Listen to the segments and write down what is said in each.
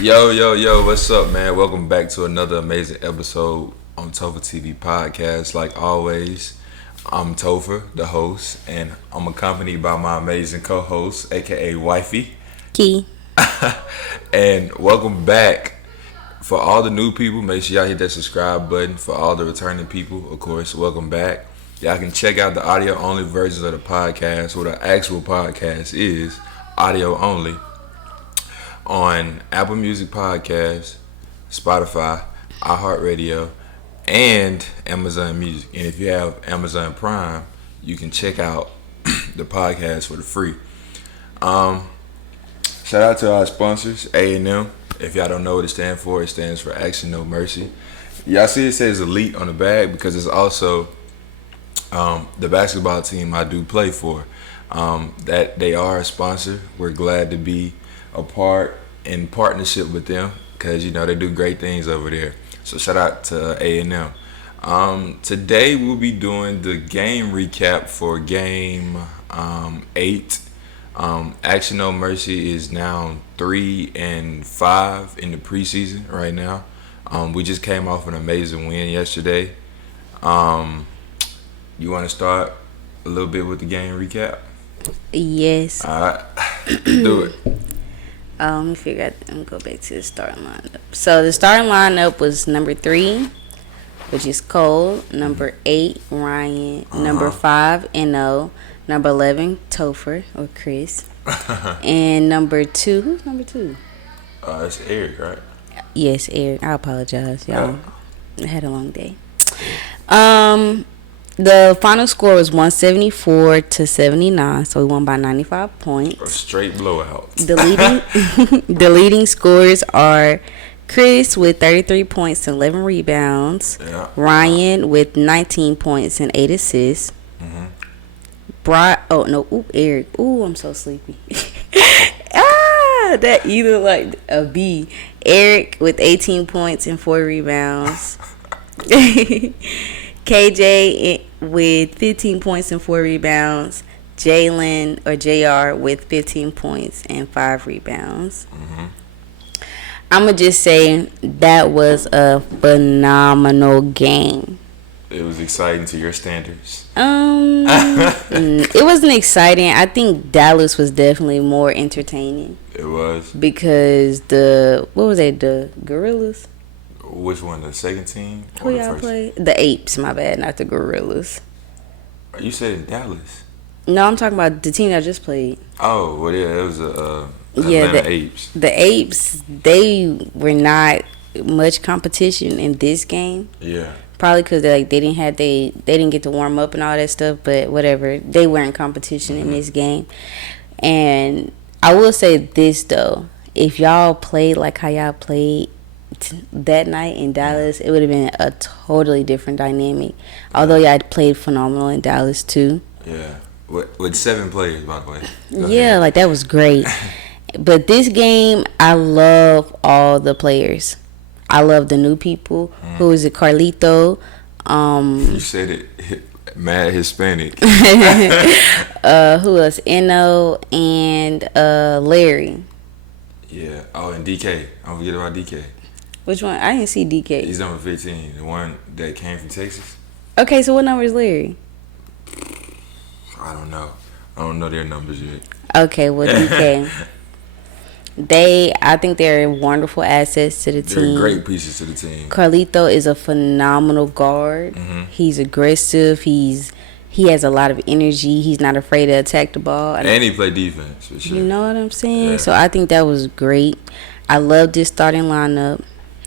Yo, what's up, man? Welcome back to another amazing episode on TopherTvPodcast. Like always, I'm Topher, the host, and I'm accompanied by my amazing co-host, aka Wifey. Key. And welcome back. For all the new people, make sure y'all hit that subscribe button. For all the returning people, of course, welcome back. Y'all can check out the audio only versions of the podcast, what the actual podcast is, audio only, on Apple Music Podcast, Spotify, iHeartRadio, and Amazon Music. And if you have Amazon Prime, you can check out the podcast for the free. Shout out to our sponsors, A&M. If y'all don't know what it stands for Action No Mercy. Y'all see it says Elite on the bag because it's also the basketball team I do play for. That they are a sponsor. We're glad to be a part in partnership with them because they do great things over there. So shout out to A&M. Today we'll be doing the game recap for game 8. Action No Mercy is now 3-5 in the preseason right now. We just came off an amazing win yesterday. You want to start a little bit with the game recap? Yes. All right, do it. Let me figure out. Let me go back to the starting lineup. So the starting lineup was number 3, which is Cole. Number 8, Ryan. Number 5, No. Number 11, Topher or Chris. And number 2, who's number 2? It's Eric, right? Yes, Eric. I apologize, y'all. I had a long day. The final score was 174-79, so we won by 95 points. A straight blowout. The leading scorers are Chris with 33 points and 11 rebounds. Yeah. Ryan with 19 points and 8 assists. Eric. I'm so sleepy. That either like a B. Eric with 18 points and 4 rebounds. KJ with 15 points and 4 rebounds. Jalen or JR with 15 points and 5 rebounds. I'm going to just say that was a phenomenal game. It was exciting to your standards. It wasn't exciting. I think Dallas was definitely more entertaining. It was. Because the Gorillas? Which one, the second team? Who y'all play? The Apes, my bad, not the Gorillas. You said in Dallas? No, I'm talking about the team I just played. Oh, well, yeah, it was Atlanta Apes. The Apes, they were not much competition in this game. Yeah. Probably because they didn't get to warm up and all that stuff, but whatever. They weren't competition in this game. And I will say this, though. If y'all played like how y'all played that night in Dallas, it would have been a totally different dynamic. Although y'all played phenomenal in Dallas, too. Yeah. With 7 players, by the way. Yeah, like that was great. But this game, I love all the players. I love the new people. Who is it? Carlito. You said it mad Hispanic. Who else? No and Larry. Yeah. Oh, and DK. Don't forget about DK. Which one? I didn't see DK. He's number 15. The one that came from Texas. Okay, so what number is Larry? I don't know. I don't know their numbers yet. Okay, well, DK. I think they're wonderful assets to the team. They're great pieces to the team. Carlito is a phenomenal guard. He's aggressive. He has a lot of energy. He's not afraid to attack the ball. And he play defense, for sure. You know what I'm saying? Yeah. So I think that was great. I love this starting lineup.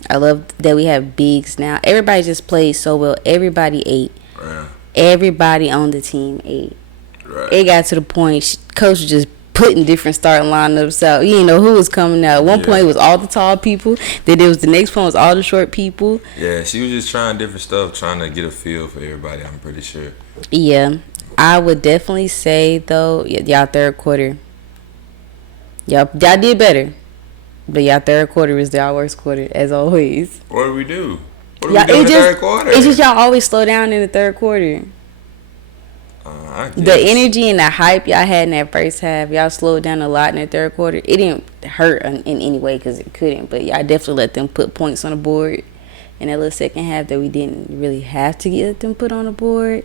I love that we have bigs now. Everybody just played so well. Everybody ate. Yeah. Everybody on the team ate. Right. It got to the point coach was just putting different starting lineups out. You didn't know who was coming out. At one point it was all the tall people. Then there was the next one was all the short people. Yeah, she was just trying different stuff, trying to get a feel for everybody, I'm pretty sure. Yeah. I would definitely say, though, y'all third quarter. Y'all did better. But y'all third quarter was y'all worst quarter, as always. What do we do? What do we do in the third quarter? It's just y'all always slow down in the third quarter. I The guess. energy and the hype y'all had in that first half, y'all slowed down a lot in the third quarter. It didn't hurt in any way because it couldn't, but y'all definitely let them put points on the board in that little second half that we didn't really have to get them put on the board.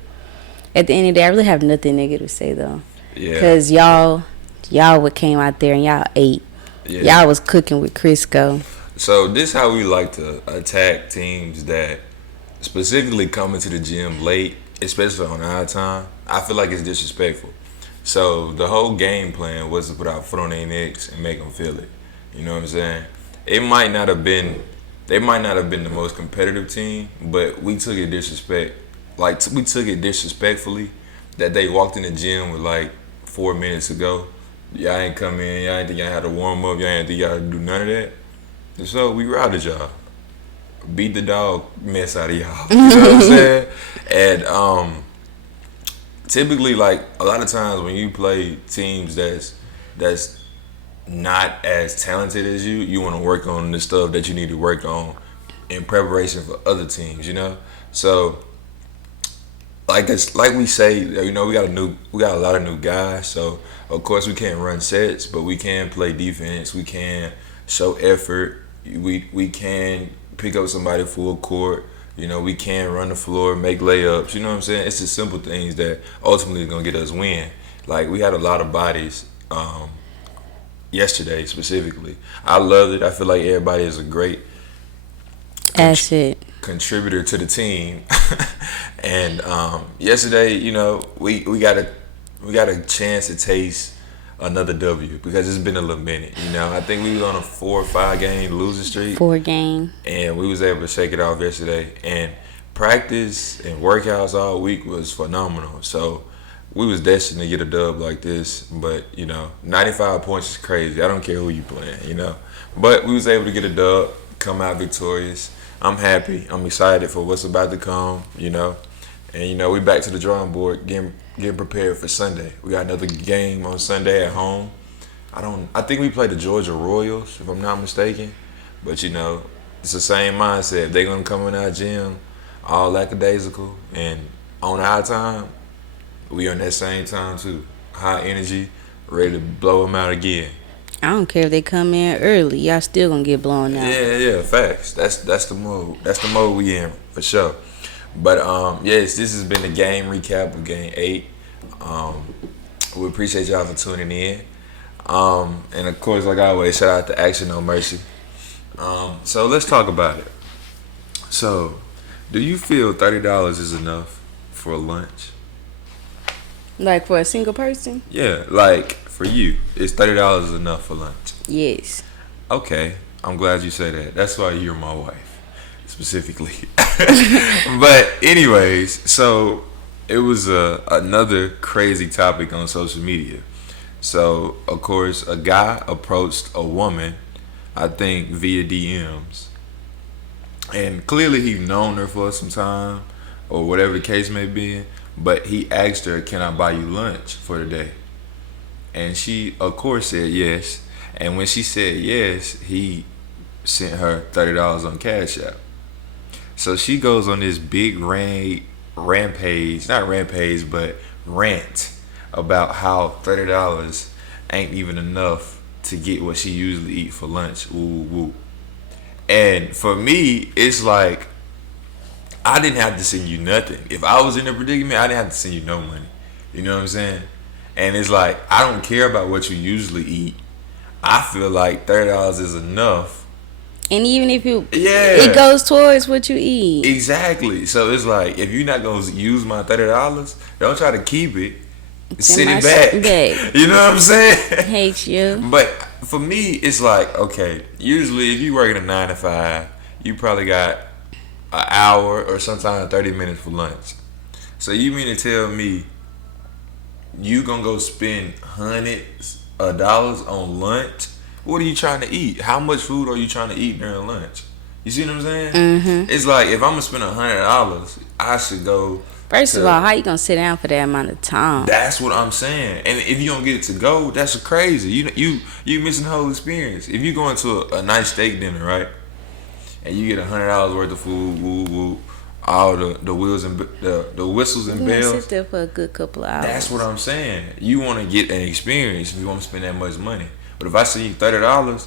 At the end of the day, I really have nothing negative to say though, Yeah. because y'all would came out there and y'all ate. Yeah. Y'all was cooking with Crisco. So this how we like to attack teams that specifically come into the gym late, especially on our time. I feel like it's disrespectful. So the whole game plan was to put our foot on their necks and make them feel it. You know what I'm saying? It might not have been, they might not have been the most competitive team, but we took it disrespect. Like we took it disrespectfully that they walked in the gym with like 4 minutes to go. Y'all ain't come in. Y'all ain't think y'all had to warm up. Y'all ain't think y'all had to do none of that. So we routed y'all, beat the dog mess out of y'all. You know what I'm saying? And typically, like a lot of times when you play teams that's not as talented as you want to work on the stuff that you need to work on in preparation for other teams. You know, so like we say, you know, we got a lot of new guys. So of course we can't run sets, but we can play defense. We can show effort. We can pick up somebody full court. You know, we can run the floor, make layups. You know what I'm saying? It's the simple things that ultimately is gonna get us win. Like we had a lot of bodies yesterday specifically. I loved it. I feel like everybody is a great Asset. contributor to the team. And yesterday, you know, we got a chance to taste another W because it's been a little minute. You know, I think we was on a 4 or 5 game losing streak. 4 game. And we was able to shake it off yesterday. And practice and workouts all week was phenomenal. So we was destined to get a dub like this. But, you know, 95 points is crazy. I don't care who you playing, you know. But we was able to get a dub, come out victorious. I'm happy. I'm excited for what's about to come, you know. And, you know, we back to the drawing board, getting prepared for Sunday. We got another game on Sunday at home. I think we play the Georgia Royals, if I'm not mistaken. But, you know, it's the same mindset. They're going to come in our gym all lackadaisical and on our time. We on that same time, too. High energy, ready to blow them out again. I don't care if they come in early. Y'all still gonna get blown out. Yeah, facts. That's the mode. That's the mode we in, for sure. But, yes, this has been the game recap of Game 8. We appreciate y'all for tuning in. And, of course, like always, shout out to Action No Mercy. So let's talk about it. So, do you feel $30 is enough for lunch? Like for a single person? Yeah, like for you, is $30 enough for lunch? Yes. Okay, I'm glad you say that. That's why you're my wife, specifically. But anyways, so it was another crazy topic on social media. So of course, a guy approached a woman, I think via DMs, and clearly he's known her for some time, or whatever the case may be. But he asked her, "Can I buy you lunch for the day?" And she, of course, said yes. And when she said yes, he sent her $30 on Cash App. So she goes on this big rampage, not rampage, but rant about how $30 ain't even enough to get what she usually eat for lunch. Woo woo. And for me, it's like, I didn't have to send you nothing. If I was in a predicament, I didn't have to send you no money. You know what I'm saying? And it's like, I don't care about what you usually eat. I feel like $30 is enough. And even if it goes towards what you eat. Exactly. So it's like, if you're not gonna use my $30, don't try to keep it. Send it back. You know what I'm saying? Hate you. But for me, it's like, okay, usually if you working a 9 to 5, you probably got an hour or sometimes 30 minutes for lunch. So you mean to tell me you gonna go spend hundreds of dollars on lunch? What are you trying to eat? How much food are you trying to eat during lunch? You see what I'm saying? Mm-hmm. It's like, if I'm gonna spend $100, I should go. First of all, how you gonna sit down for that amount of time? That's what I'm saying. And if you don't get it to go, that's crazy. You missing the whole experience. If you going to a nice steak dinner, right? And you get $100 worth of food, woo woo. all the wheels and the whistles and You gonna bells. sit there for a good couple of hours. That's what I'm saying. You want to get an experience if you want to spend that much money. But if I see you $30,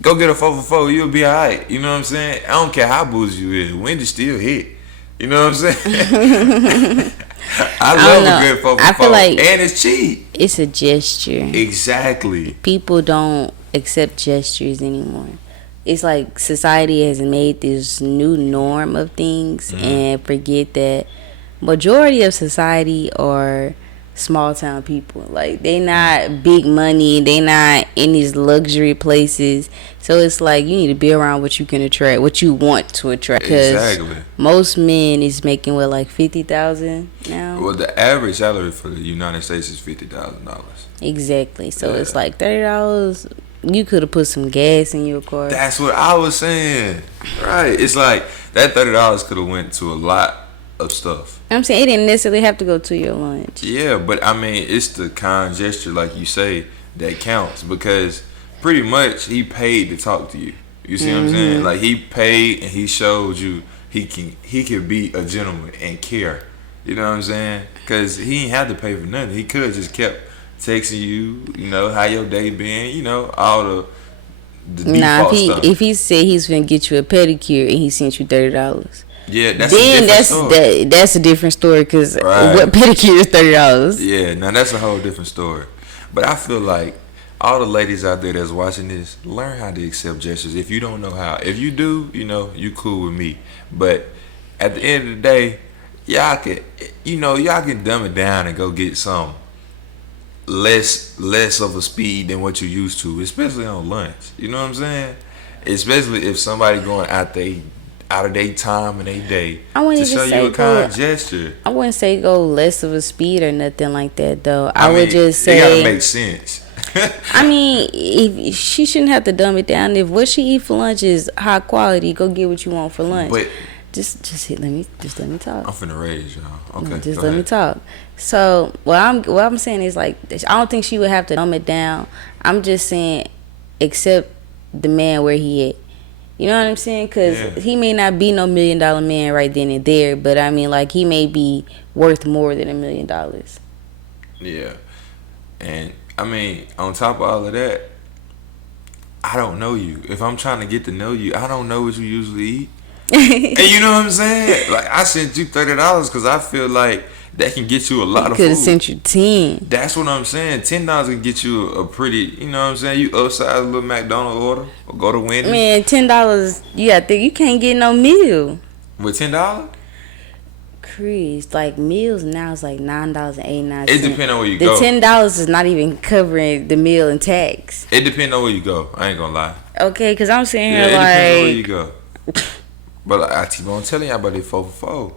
go get a 4x4. You'll be alright. You know what I'm saying? I don't care how bougie you is. Wind is still hit. You know what I'm saying? I love a good 4x4. I feel like and it's cheap. It's a gesture. Exactly. People don't accept gestures anymore. It's like society has made this new norm of things and forget that majority of society are small town people. Like, they not big money, they not in these luxury places. So it's like you need to be around what you can attract, what you want to attract. Exactly. Most men is making what, like 50,000 now. Well, the average salary for the United States is $50,000. Exactly. So it's like $30. You could have put some gas in your car. That's what I was saying. Right. It's like that $30 could have went to a lot of stuff. I'm saying it didn't necessarily have to go to your lunch. Yeah, but I mean, it's the kind gesture, like you say, that counts, because pretty much he paid to talk to you. You see what I'm saying? Like, he paid and he showed you he can be a gentleman and care. You know what I'm saying? Because he ain't had to pay for nothing. He could have just kept texting you, you know, how your day been, you know, all the default stuff. If he said he's gonna get you a pedicure and he sent you $30, yeah, that's a different story. That's a different story, because what pedicure is $30? Yeah, now that's a whole different story. But I feel like all the ladies out there that's watching this, learn how to accept gestures. If you don't know how, if you do, you know, you cool with me. But at the end of the day, y'all can dumb it down and go get some less of a speed than what you used to, especially on lunch. You know what I'm saying? Especially if somebody going out of their time and their day to show you a kind gesture. I wouldn't say go less of a speed or nothing like that, though. I would just say it gotta make sense. I mean, if she shouldn't have to dumb it down. If what she eat for lunch is high quality, go get what you want for lunch. But let me talk. I'm finna raise y'all. Okay, just let me talk. So what I'm saying is, like, I don't think she would have to dumb it down. I'm just saying, accept the man where he at. You know what I'm saying? Because he may not be no $1 million man right then and there, but I mean, like, he may be worth more than $1 million. Yeah, and I mean, on top of all of that, I don't know you. If I'm trying to get to know you, I don't know what you usually eat. And you know what I'm saying? Like, I sent you $30 because I feel like that can get you a lot of food. Could have sent you 10. That's what I'm saying. $10 can get you a pretty, you know what I'm saying? You upsize a little McDonald's order or go to Wendy's. Man, $10, you gotta think, you can't get no meal. With $10? Chris, like, meals now is like $9.89. It depends on where you go. The $10 is not even covering the meal and tax. It depends on where you go. I ain't gonna lie. Okay, because I'm sitting here it like... depends on where you go. But like, I keep on telling y'all about it 4 for $4.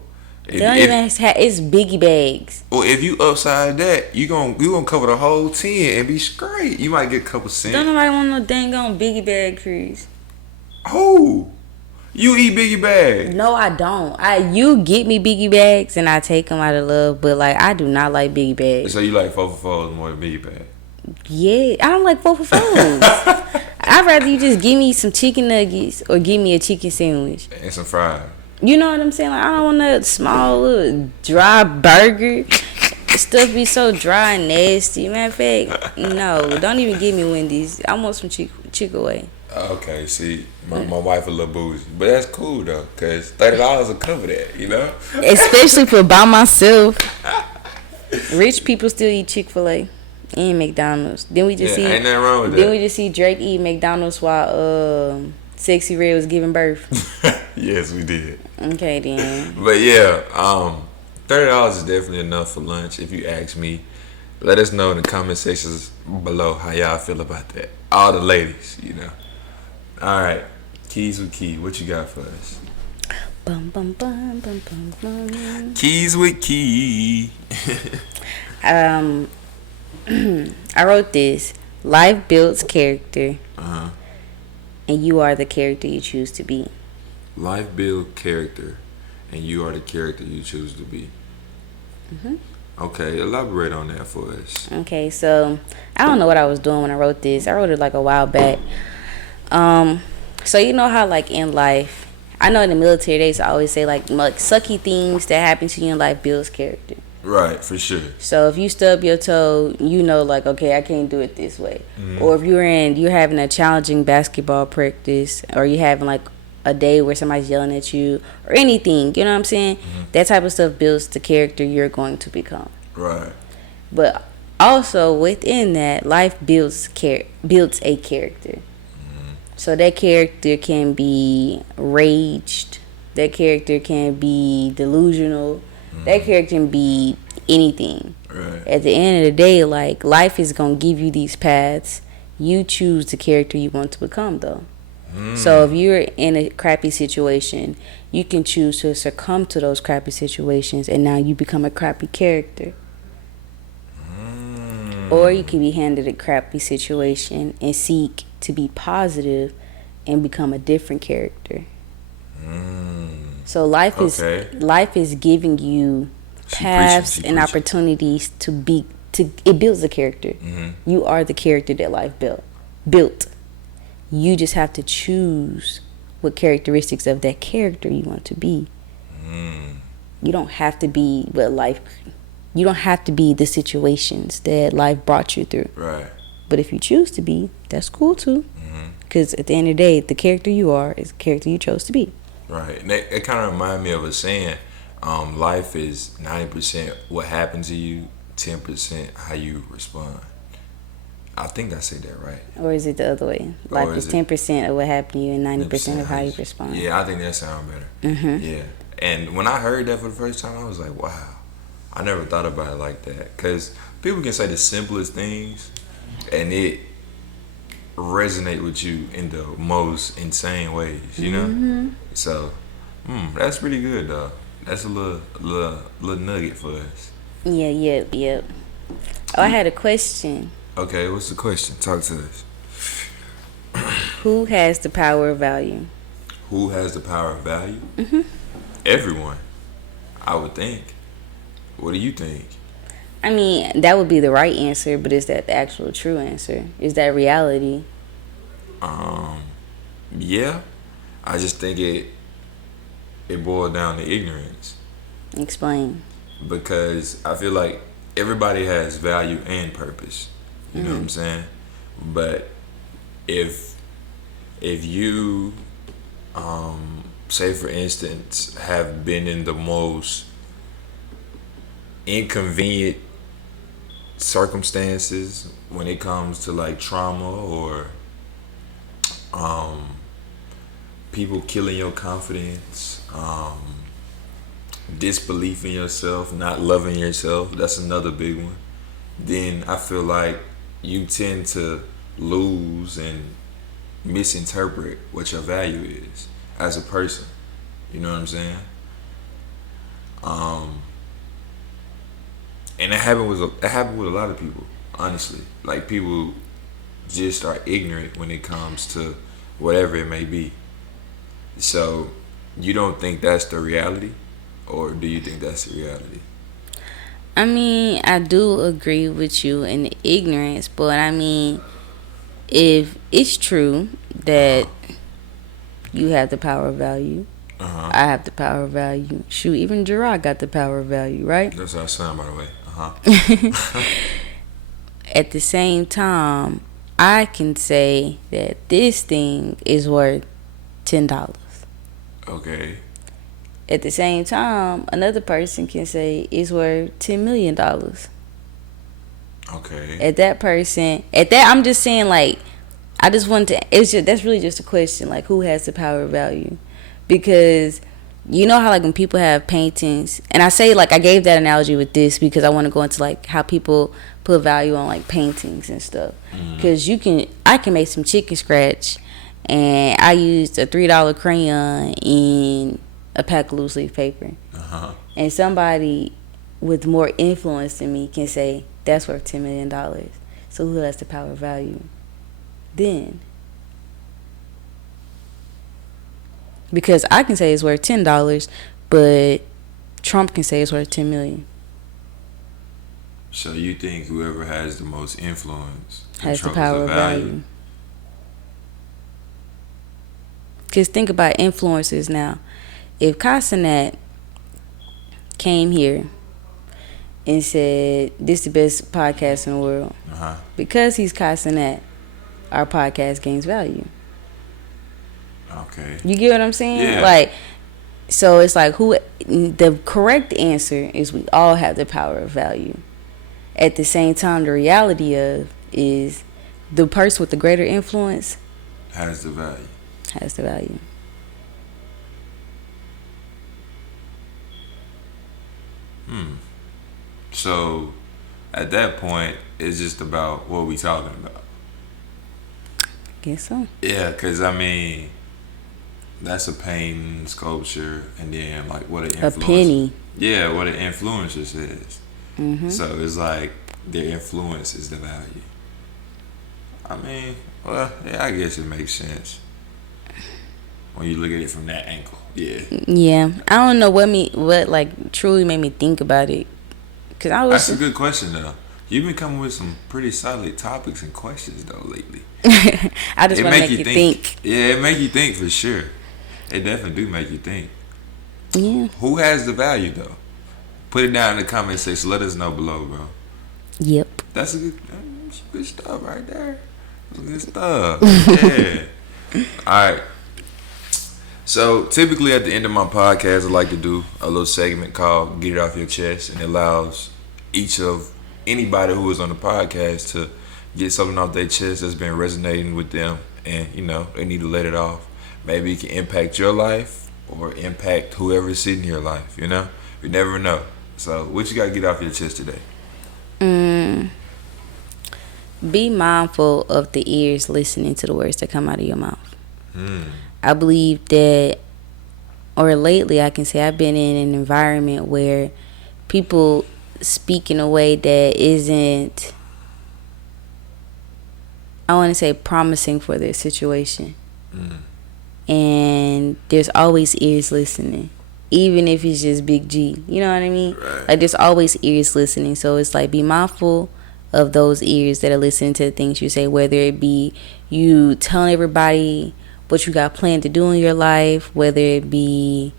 It's biggie bags. Well, if you upside that, you gonna cover the whole 10 and be straight. You might get a couple cents. Don't nobody want no dang on biggie bag, Chris. Who? You eat biggie bags? No, I don't. You get me biggie bags and I take them out of love, but like, I do not like biggie bags. So you like 4 for $4 more than biggie bags? Yeah, I don't like 4 for $4. I'd rather you just give me some chicken nuggets or give me a chicken sandwich and some fries. You know what I'm saying? Like, I don't want that small little dry burger. Stuff be so dry and nasty. Matter of fact, no, don't even give me Wendy's. I want some Chick-fil-A. Okay, see, my wife a little bougie, but that's cool though, cause $30 will cover that, you know. Especially for by myself. Rich people still eat Chick-fil-A and McDonald's. Then we just see. Ain't nothing wrong with that. Then we just see Drake eat McDonald's while Sexy Red was giving birth. Yes, we did. Okay then. But yeah, $30 is definitely enough for lunch. If you ask me, let us know in the comment sections below how y'all feel about that. All the ladies, you know. All right, Keys with Key, what you got for us? Bum, bum, bum, bum, bum, bum. Keys with Key. I wrote this. Life builds character. And you are the character you choose to be. Life builds character, and you are the character you choose to be. Okay, elaborate on that for us. Okay, so I don't know what I was doing when I wrote this. I wrote it like a while back. So you know how, like, in life, I know in the military they used to always say like sucky things that happen to you in life builds character. Right, for sure. So if you stub your toe, you know, like, okay, I can't do it this way. Or if you're having a challenging basketball practice, or you're having like a day where somebody's yelling at you, or anything, you know what I'm saying? That type of stuff builds the character you're going to become. Right. But also within that, life builds a character. So that character can be raged. That character can be delusional. That character can be anything. Right. At the end of the day, like, life is gonna give you these paths. You choose the character you want to become, though. So if you're in a crappy situation, you can choose to succumb to those crappy situations, and now you become a crappy character. Or you can be handed a crappy situation and seek to be positive and become a different character. So life is giving you paths and opportunities it builds a character. You are the character that life built. You just have to choose what characteristics of that character you want to be. You don't have to be you don't have to be the situations that life brought you through. Right. But if you choose to be, that's cool too. Because at the end of the day, the character you are is the character you chose to be. Right. And it kind of reminds me of a saying, life is 90% what happened to you, 10% how you respond. I think I said that right. Or is it the other way? Life is 10% of what happened to you and 90% of how you respond. Yeah, I think that sounds better. Yeah. And when I heard that for the first time, I was like, wow. I never thought about it like that. Because people can say the simplest things and it resonate with you in the most insane ways, you know? So, that's pretty good, though. That's a little nugget for us. Yeah. Oh, I had a question. Okay, what's the question? Talk to us. Who has the power of value? Who has the power of value? Everyone, I would think. What do you think? I mean, that would be the right answer, but is that the actual true answer? Is that reality? Yeah. I just think it boiled down to ignorance. Explain. Because I feel like everybody has value and purpose. You know what I'm saying? But if you say for instance have been in the most inconvenient circumstances when it comes to like trauma or people killing your confidence, disbelief in yourself, not loving yourself, that's another big one, then I feel like you tend to lose and misinterpret what your value is as a person. You know what I'm saying? And it happened with a lot of people, honestly. Like, people just are ignorant when it comes to whatever it may be. So, you don't think that's the reality? Or do you think that's the reality? I mean, I do agree with you in the ignorance, but I mean, if it's true that you have the power of value, I have the power of value. Shoot, even Gerard got the power of value, right? That's our son, by the way. At the same time, I can say that this thing is worth $10. Okay. At the same time, another person can say it's worth $10 million. Okay. I'm just saying, like, I just want to. That's really just a question, like, who has the power of value? Because you know how, like, when people have paintings, and I say, like, I gave that analogy with this because I want to go into, like, how people put value on, like, paintings and stuff. Because I can make some chicken scratch, and I used a $3 crayon in a pack of loose leaf paper. And somebody with more influence than me can say that's worth $10 million. So who has the power of value then? Because I can say it's worth $10, but Trump can say it's worth $10 million. So you think whoever has the most influence has the power of value? Because think about influencers now. If Casanat came here and said, this is the best podcast in the world, because he's Casanat, our podcast gains value. Okay. You get what I'm saying? Yeah. Like, so it's like, the correct answer is we all have the power of value. At the same time, the reality is the person with the greater influence has the value. Has the value. So, at that point, it's just about what we talking about. Guess so. Yeah, because, I mean, that's a painting, sculpture, and then, like, what an influencer... A penny. Yeah, what an influencer says. Mm-hmm. So, it's like, their influence is the value. I mean, well, yeah, I guess it makes sense. When you look at it from that angle. Yeah. Yeah. I don't know what like, truly made me think about it. Cause That's a good question, though. You've been coming with some pretty solid topics and questions, though, lately. I just want to make you think. Yeah, it make you think for sure. It definitely do make you think. Yeah. Who has the value, though? Put it down in the comment section. Let us know below, bro. Yep. That's good stuff right there. That's good stuff. Yeah. All right. So, typically at the end of my podcast, I like to do a little segment called Get It Off Your Chest, and it allows anybody who is on the podcast to get something off their chest that's been resonating with them, and, they need to let it off. Maybe it can impact your life or impact whoever's sitting in your life, You never know. So, what you got to get off your chest today? Be mindful of the ears listening to the words that come out of your mouth. I believe that, or lately I can say I've been in an environment where people speak in a way that isn't, I want to say, promising for their situation. And there's always ears listening, even if it's just Big G. You know what I mean? Right. Like, there's always ears listening. So it's like, be mindful of those ears that are listening to the things you say, whether it be you telling everybody what you got planned to do in your life, whether it be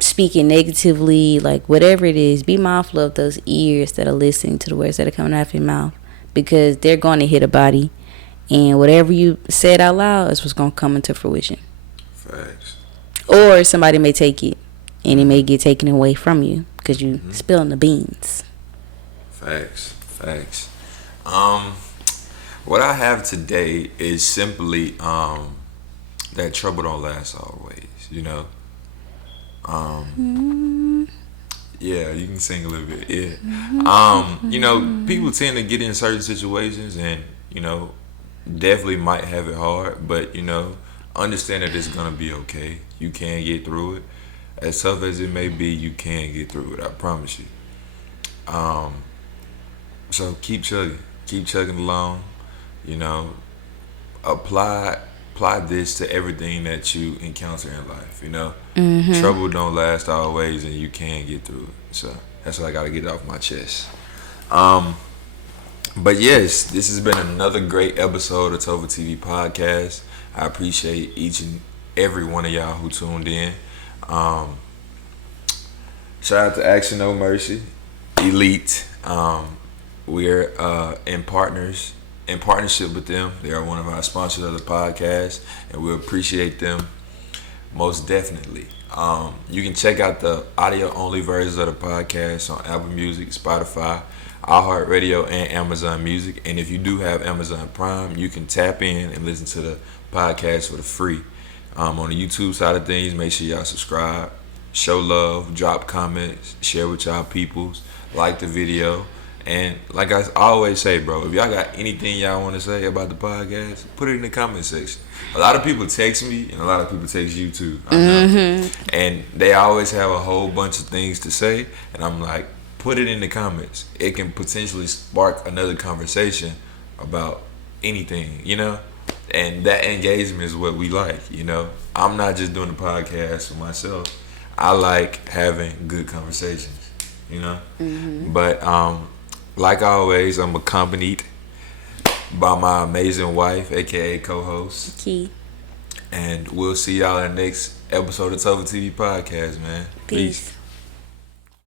speaking negatively, like whatever it is, be mindful of those ears that are listening to the words that are coming out of your mouth, because they're going to hit a body, and whatever you said out loud is what's going to come into fruition. Facts. Or somebody may take it, and it may get taken away from you because you spilling the beans. Facts. What I have today is simply that trouble don't last always, Yeah, you can sing a little bit. Yeah. People tend to get in certain situations and, definitely might have it hard, but, understand that it's going to be okay. You can get through it. As tough as it may be, you can get through it. I promise you. So keep chugging along. Apply this to everything that you encounter in life. Trouble don't last always, and you can get through it. So that's what I gotta get off my chest. But yes, this has been another great episode of TopherTvPodcast. I appreciate each and every one of y'all who tuned in. Shout out to Action No Mercy, Elite. We're in partnership with them. They are one of our sponsors of the podcast, and we appreciate them most definitely. You can check out the audio-only versions of the podcast on Apple Music, Spotify, iHeartRadio, and Amazon Music. And if you do have Amazon Prime, you can tap in and listen to the podcast for the free. On the YouTube side of things, make sure y'all subscribe, show love, drop comments, share with y'all peoples, like the video. And like I always say, bro, if y'all got anything y'all want to say about the podcast, put it in the comment section. A lot of people text me, and a lot of people text you too. I know. And they always have a whole bunch of things to say, and I'm like, put it in the comments. It can potentially spark another conversation about anything, And that engagement is what we like, I'm not just doing the podcast for myself. I like having good conversations, But like always, I'm accompanied by my amazing wife, aka co-host Key. And we'll see y'all in the next episode of Tover TV Podcast, man. Peace. Peace.